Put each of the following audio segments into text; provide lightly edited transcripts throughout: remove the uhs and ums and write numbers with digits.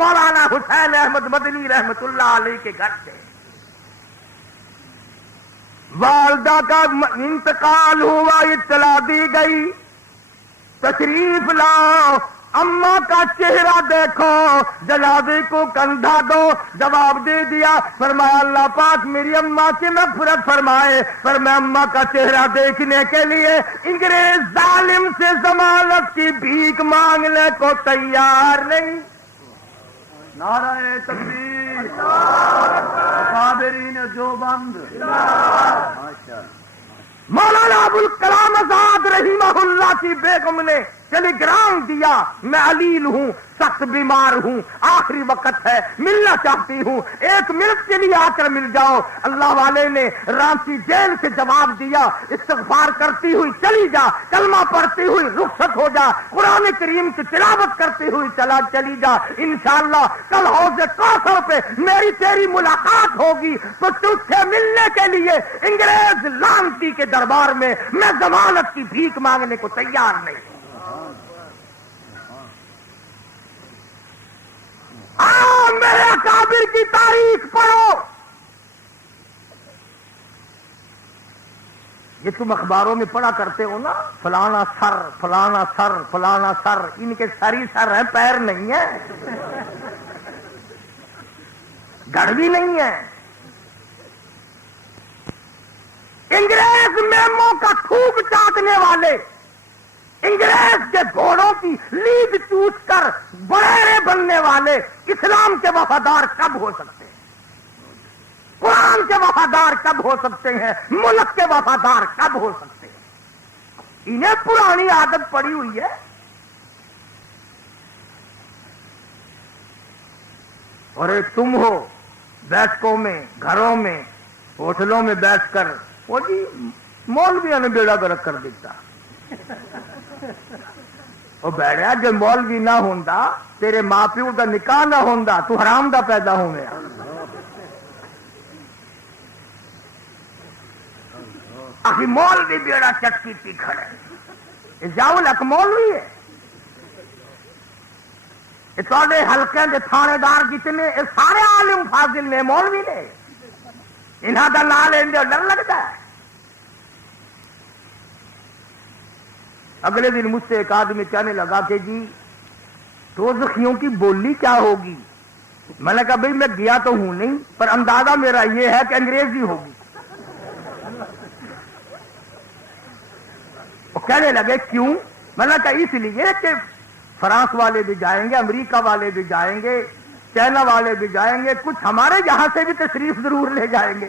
مولانا حسین احمد مدنی رحمت اللہ علیہ کے گھر سے والدہ کا انتقال ہوا، اطلاع دی گئی، تشریف لاؤ، اماں کا چہرہ دیکھو، جنازے کو کندھا دو۔ جواب دے دیا، فرمایا اللہ پاک میری اماں کی مغفرت فرمائے، پر میں اماں کا چہرہ دیکھنے کے لیے انگریز ظالم سے ضمانت کی بھیک مانگنے کو تیار نہیں۔ نعرہ تکبیر، صابرین دیوبند، مولانا ابوالکلام آزاد رحمہ اللہ کی بیگم نے ٹیلی گرام دیا، میں علیل ہوں، سخت بیمار ہوں، آخری وقت ہے، ملنا چاہتی ہوں، 1 منٹ کے لیے آ کر مل جاؤ۔ اللہ والے نے رانچی جیل سے جواب دیا، استغفار کرتی ہوئی چلی جا، کلمہ پڑھتی ہوئی رخصت ہو جا، قرآن کریم کی تلاوت کرتی ہوئی چلی جا، انشاءاللہ کل حوض کوثر پہ میری تیری ملاقات ہوگی تو تجھ سے ملنے کے لیے انگریز لعنتی کے دربار میں میں ضمانت کی بھیک مانگنے کو تیار نہیں۔ میرے اکابر کی تاریخ پڑھو۔ یہ تم اخباروں میں پڑھا کرتے ہو نا، فلانا سر فلانا سر فلانا سر، ان کے سر ہی سر ہیں، پیر نہیں ہے، گڑ بھی نہیں ہے۔ انگریز میموں کا تھوک چاٹنے والے، انگریز کے گھوڑوں کی لیڈ چوس کر بڑیرے بننے والے اسلام کے وفادار کب ہو سکتے ہیں؟ قرآن کے وفادار کب ہو سکتے ہیں؟ ملک کے وفادار کب ہو سکتے ہیں؟ انہیں پرانی عادت پڑی ہوئی ہے۔ اور ایک تم ہو بیٹھکوں میں، گھروں میں، ہوٹلوں میں بیٹھ کر وہ جی مولویوں نے بیڑا گرک کر دیتا۔ وہ بیڑیا جو مولوی نہ ہوندا، تیرے ماں پیو دا نکاح نہ ہوندا، تو حرام دا پیدا ہونے۔ آخی مولوی بیڑا چٹکی پی کھڑے، جاؤ لک مولوی ہے۔ تے حلقے کے تھانے دار جتنے سارے عالم فاضل نے، مولوی نے، انہاں دا نام لیندے ڈر لگتا ہے۔ اگلے دن مجھ سے ایک آدمی کہنے لگا کہ جی دوزخیوں کی بولی کیا ہوگی؟ میں نے کہا بھئی میں گیا تو ہوں نہیں، پر اندازہ میرا یہ ہے کہ انگریزی ہوگی۔ وہ کہنے لگے کیوں؟ میں نے کہا اس لیے کہ فرانس والے بھی جائیں گے، امریکہ والے بھی جائیں گے، چائنا والے بھی جائیں گے، کچھ ہمارے یہاں سے بھی تشریف ضرور لے جائیں گے،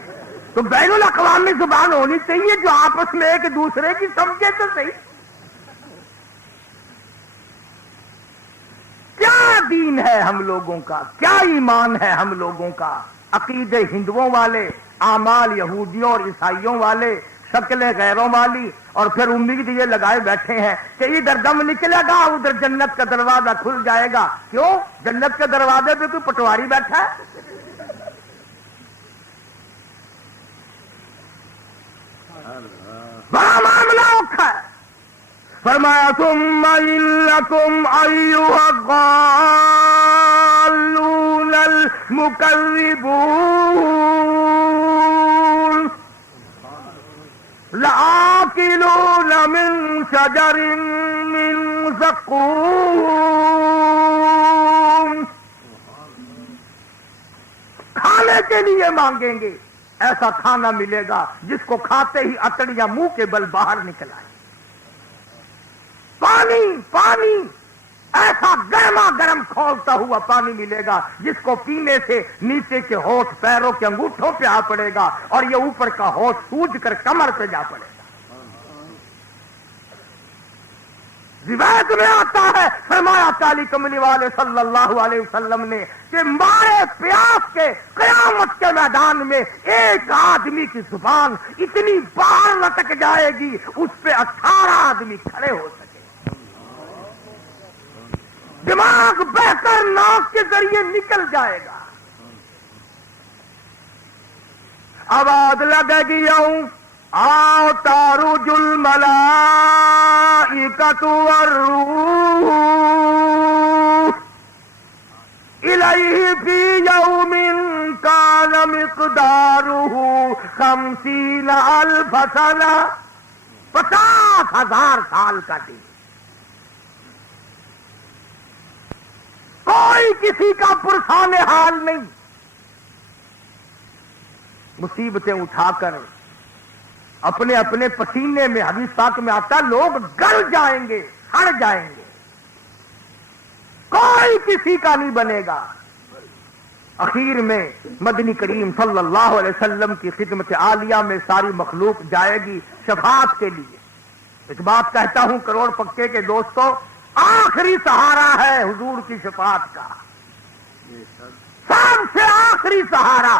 تو بین الاقوامی زبان ہونی چاہیے جو آپس میں ایک دوسرے کی سمجھے تو صحیح۔ کیا دین ہے ہم لوگوں کا، کیا ایمان ہے ہم لوگوں کا؟ عقیدے ہندوؤں والے، اعمال یہودیوں اور عیسائیوں والے، شکلیں غیروں والی، اور پھر امید یہ لگائے بیٹھے ہیں کہ ادھر دم نکلے گا ادھر جنت کا دروازہ کھل جائے گا۔ کیوں؟ جنت کے دروازے پہ کوئی پٹواری بیٹھا ہے؟ بڑا معاملہ اوکھا ہے۔ فرمایا ثم انکم ایھا الضالون المکذبون لآکلون من شجر من زقوم، کھانے کے لیے مانگیں گے، ایسا کھانا ملے گا جس کو کھاتے ہی اتڑیاں منہ کے بل باہر نکل آئے۔ پانی پانی ایسا گرما گرم کھولتا ہوا پانی ملے گا جس کو پینے سے نیچے کے ہونٹ پیروں کے انگوٹھوں پہ آ پڑے گا اور یہ اوپر کا ہونٹ سوج کر کمر پہ جا پڑے گا۔ روایت میں آتا ہے، فرمایا کالی کملی والے صلی اللہ علیہ وسلم نے کہ مارے پیاس کے قیامت کے میدان میں ایک آدمی کی زبان اتنی باہر لٹک جائے گی اس پہ 18 آدمی کھڑے ہو سکے۔ دماغ بہ کر ناک کے ذریعے نکل جائے گا۔ آواز لگے گی یوں آؤ تاروج الملائکۃ والروح الی 50 الف سنہ 50,000 سال کا دن. کوئی کسی کا پرسان حال نہیں. مصیبتیں اٹھا کر اپنے اپنے پسینے میں، حدیث پاک میں آتا لوگ گل جائیں گے، سڑ جائیں گے، کوئی کسی کا نہیں بنے گا. اخیر میں مدنی کریم صلی اللہ علیہ وسلم کی خدمت عالیہ میں ساری مخلوق جائے گی شفاعت کے لیے. اس بات کہتا ہوں کروڑ پکے کے دوستو، آخری سہارا ہے حضور کی شفاعت کا، سب سے آخری سہارا.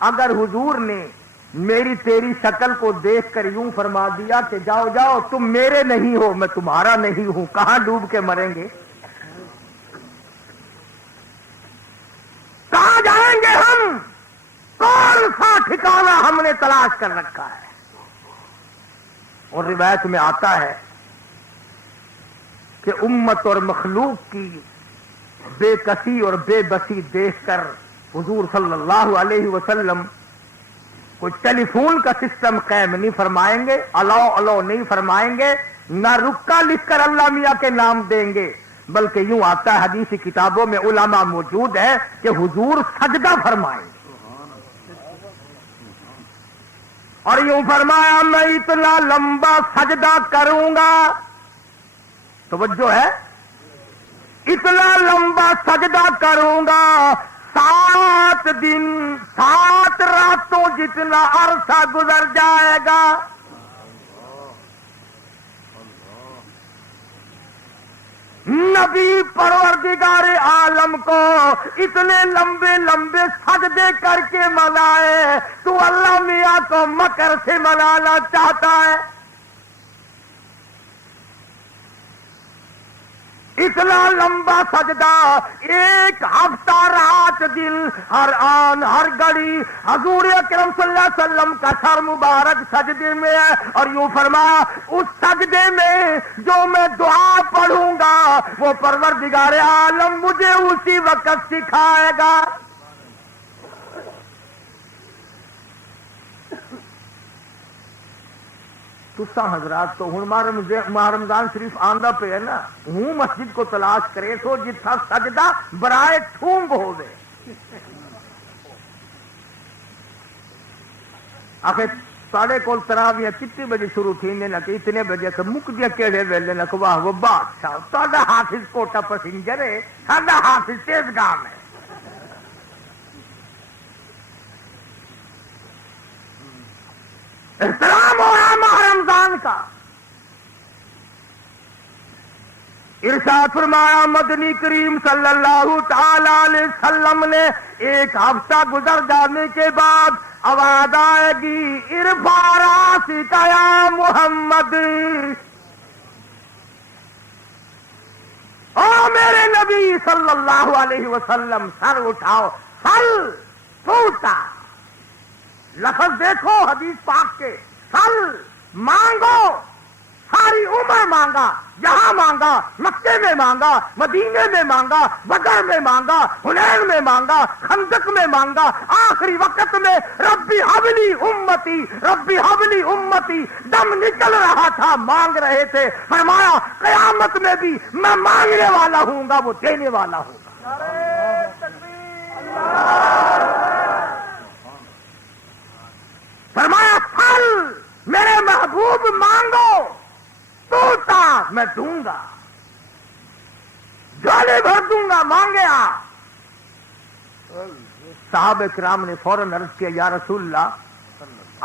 اگر حضور نے میری تیری شکل کو دیکھ کر یوں فرما دیا کہ جاؤ جاؤ تم میرے نہیں ہو میں تمہارا نہیں ہوں، کہاں ڈوب کے مریں گے؟ کہاں جائیں گے ہم؟ کون سا ٹھکانہ ہم نے تلاش کر رکھا ہے؟ اور روایت میں آتا ہے کہ امت اور مخلوق کی بے کسی اور بے بسی دیکھ کر حضور صلی اللہ علیہ وسلم کوئی ٹیلی فون کا سسٹم قائم نہیں فرمائیں گے، الاؤ نہیں فرمائیں گے، نہ رکا لکھ کر اللہ میاں کے نام دیں گے، بلکہ یوں آتا ہے حدیثی کتابوں میں علماء موجود ہے کہ حضور سجدہ فرمائیں گے. اور یوں فرمایا میں اتنا لمبا سجدہ کروں گا، توجہ ہے، اتنا لمبا سجدہ کروں گا 7 دن 7 راتوں جتنا عرصہ گزر جائے گا. نبی پروردگار عالم کو اتنے لمبے لمبے سجدے کر کے منائے، تو اللہ میاں کو مکر سے منانا چاہتا ہے؟ اتنا لمبا سجدہ 1 ہفتہ رات دن، ہر آن ہر گھڑی حضور اکرم صلی اللہ علیہ وسلم کا سر مبارک سجدے میں ہے. اور یوں فرمایا اس سجدے میں جو میں دعا پڑھوں گا وہ پروردگار عالم مجھے اسی وقت سکھائے گا. تسا حضرات تو ہوں ماہ رمضان شریف آندہ پہ ہے نا، ہوں مسجد کو تلاش کرے سو جتھا سجدہ برائے ٹھونگ ہوئے. آخر ساڑھے کول تراویاں کتنے بجے شروع تھی نہ کہ اتنے بجے سے مک دیا کیڑے ویلے نہ کہ واہ وہ بادشاہ ساڈا حافظ کوٹا پسنجر ہے، ساڈا حافظ تیز گام ہے. احترام ہو رہا ماہ رمضان کا. ارشاد فرمایا مدنی کریم صلی اللہ تعالی علیہ وسلم نے 1 ہفتہ گزر جانے کے بعد آواز آئے گی ارفع راسک یا محمد، او میرے نبی صلی اللہ علیہ وسلم سر اٹھاؤ. سل پوتا لفظ دیکھو حدیث پاک کے، سل مانگو، ساری عمر مانگا، جہاں مانگا، مکے میں مانگا، مدینے میں مانگا، بدر میں مانگا، حنین میں مانگا، خندق میں مانگا، آخری وقت میں ربی حبلی امتی ربی حبلی امتی دم نکل رہا تھا، مانگ رہے تھے. فرمایا قیامت میں بھی میں مانگنے والا ہوں گا، وہ دینے والا ہوں گا. فرمایا پھل میرے محبوب مانگو، توتا میں دوں گا، جھولے بھر دوں گا، مانگے آ. صحابہ کرام نے فوراً عرض کیا یا رسول اللہ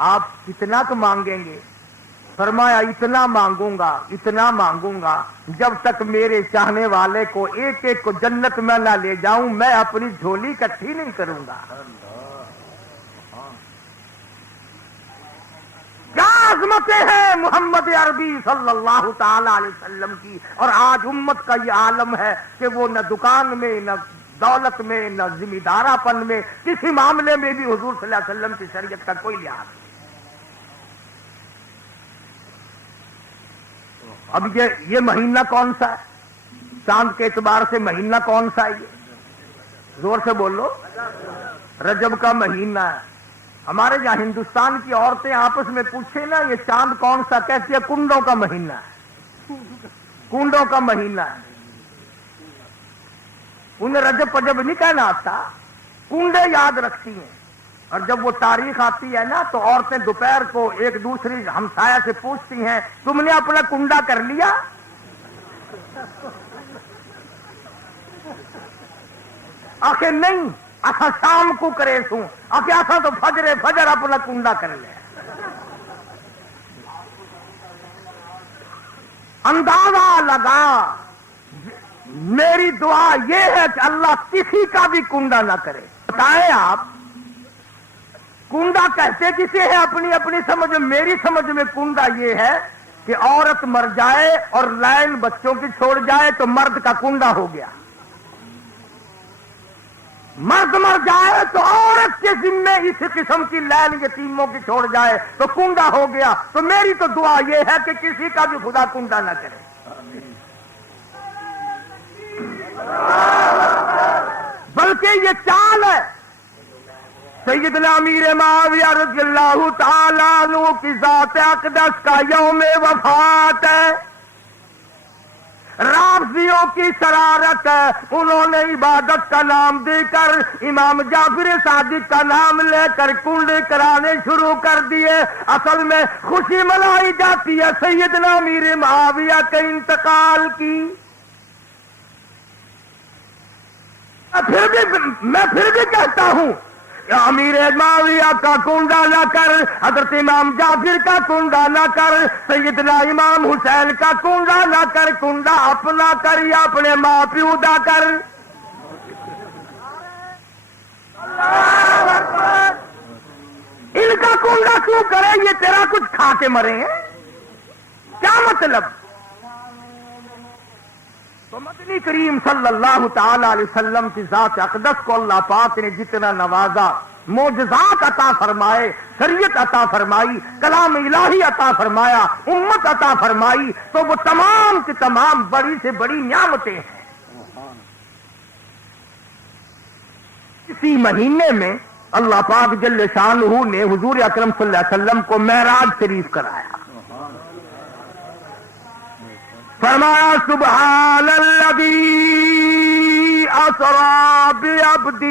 آپ کتنا تو مانگیں گے؟ فرمایا اتنا مانگوں گا جب تک میرے چاہنے والے کو ایک ایک کو جنت میں نہ لے جاؤں میں اپنی جھولی اکٹھی نہیں کروں گا. کیا عظمتیں ہیں محمد عربی صلی اللہ تعالی علیہ وسلم کی. اور آج امت کا یہ عالم ہے کہ وہ نہ دکان میں، نہ دولت میں، نہ ذمہ دارا پن میں، کسی معاملے میں بھی حضور صلی اللہ علیہ وسلم کی شریعت کا کوئی لحاظ نہیں. اب یہ مہینہ کون سا ہے؟ چاند کے اعتبار سے مہینہ کون سا ہے؟ یہ زور سے بولو. رجب کا مہینہ ہے. ہمارے یہاں ہندوستان کی عورتیں آپس میں پوچھے نا یہ چاند کون سا، کہتی ہے کنڈوں کا مہینہ ہے، کنڈوں کا مہینہ ہے۔ انہیں رجب پجب نہیں کہنا آتا، کنڈے یاد رکھتی ہیں۔ اور جب وہ تاریخ آتی ہے نا تو عورتیں دوپہر کو ایک دوسری ہمسایہ سے پوچھتی ہیں تم نے اپنا کنڈا کر لیا؟ آخر نہیں، اصا شام کو کرے سوں، آخر اصا تو فجر اپنا کنڈا کر لے۔ اندازہ لگا، میری دعا یہ ہے کہ اللہ کسی کا بھی کنڈا نہ کرے۔ بتائیں آپ کنڈا کہتے کسے ہے؟ اپنی اپنی سمجھ میں۔ میری سمجھ میں کنڈا یہ ہے کہ عورت مر جائے اور لائن بچوں کی چھوڑ جائے تو مرد کا کنڈا ہو گیا۔ مرد مر جائے تو عورت کے ذمے اس قسم کی لائن یتیموں کی چھوڑ جائے تو کنڈا ہو گیا۔ تو میری تو دعا یہ ہے کہ کسی کا بھی خدا کنڈا نہ کرے۔ بلکہ یہ چال ہے سیدنا امیر معاویہ رضی اللہ تعالیٰ عنہ کی ذات اقدس کا یوم وفات ہے، رافضیوں کی شرارت ہے، انہوں نے عبادت کا نام دے کر امام جعفر صادق کا نام لے کر کنڈے کرانے شروع کر دیے۔ اصل میں خوشی منائی جاتی ہے سیدنا امیر معاویہ کے انتقال کی۔ میں پھر بھی کہتا ہوں امیر معاویہ کا کنڈا نہ کر، حضرت امام جعفر کا کنڈا نہ کر، سیدنا امام حسین کا کنڈا نہ کر، کنڈا اپنا کر یا اپنے ماں پیو دا کر۔ ان کا کنڈا کیوں کرے؟ یہ تیرا کچھ کھا کے مرے ہیں، کیا مطلب؟ تو مدنی کریم صلی اللہ تعالی علیہ وسلم کی ذات اقدس کو اللہ پاک نے جتنا نوازا، معجزات عطا فرمائے، شریعت عطا فرمائی، کلام الہی عطا فرمایا، امت عطا فرمائی، تو وہ تمام کی تمام بڑی سے بڑی نعمتیں ہیں۔ اسی مہینے میں اللہ پاک جل شانہ نے حضور اکرم صلی اللہ علیہ وسلم کو معراج شریف کرایا۔ فرمایا سبحان الذی اسری بعبدہ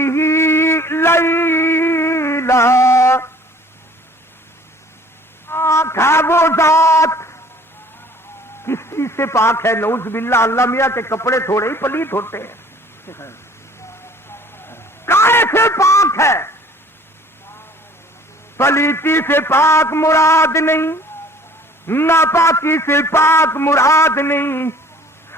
لیلا، پاک ہے وہ ذات، کس چیز سے پاک ہے؟ نعوذ باللہ، اللہ میاں کے کپڑے تھوڑے ہی پلیت ہوتے ہیں، کائے سے پاک ہے؟ پلیتی سے پاک مراد نہیں، ناپاکی سے پاک مراد نہیں،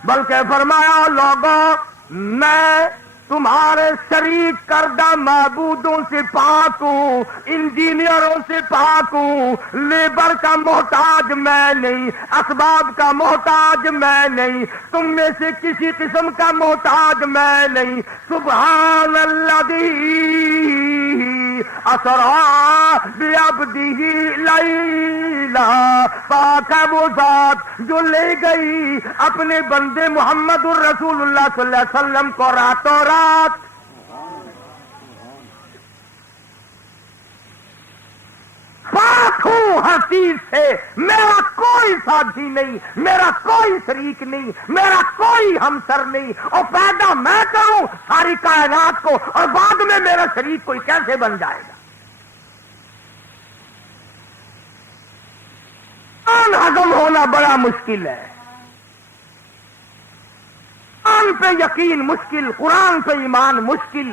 بلکہ فرمایا لوگوں میں تمہارے شریک کردہ معبودوں سے پاک ہوں، انجینئروں سے پاک ہوں، لیبر کا محتاج میں نہیں، اسباب کا محتاج میں نہیں، تم میں سے کسی قسم کا محتاج میں نہیں۔ سبحان الذی اسری بعبدہ لیلا، پاک ہے وہ ذات جو لے گئی اپنے بندے محمد الرسول اللہ صلی اللہ علیہ وسلم کو راتوں رات۔ پاک ہوں ہر چیز سے، میرا کوئی ساتھی نہیں، میرا کوئی شریک نہیں، میرا کوئی ہمسر نہیں، اور پیدا میں کروں ساری کائنات کو اور بعد میں میرا شریک کوئی کیسے بن جائے گا؟ قرآن ہضم ہونا بڑا مشکل ہے، قرآن پہ یقین مشکل، قرآن پہ ایمان مشکل،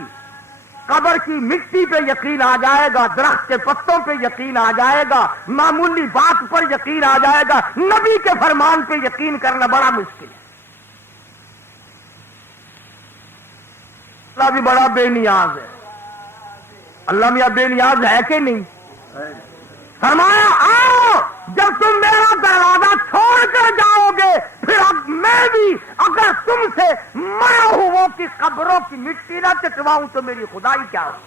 قبر کی مٹی پہ یقین آ جائے گا، درخت کے پتوں پہ یقین آ جائے گا، معمولی بات پر یقین آ جائے گا، نبی کے فرمان پہ یقین کرنا بڑا مشکل ہے۔ اللہ بھی بڑا بے نیاز ہے، اللہ میاں بے نیاز ہے کہ نہیں؟ فرمایا آؤ، جب تم میرا دروازہ چھوڑ کر جاؤ گے پھر اب میں بھی اگر تم سے مرا ہوں کی قبروں کی مٹی نہ چٹواؤں تو میری خدائی کیا ہو؟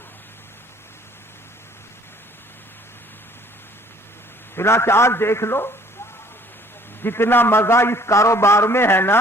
چنانچہ آج دیکھ لو جتنا مزہ اس کاروبار میں ہے نا،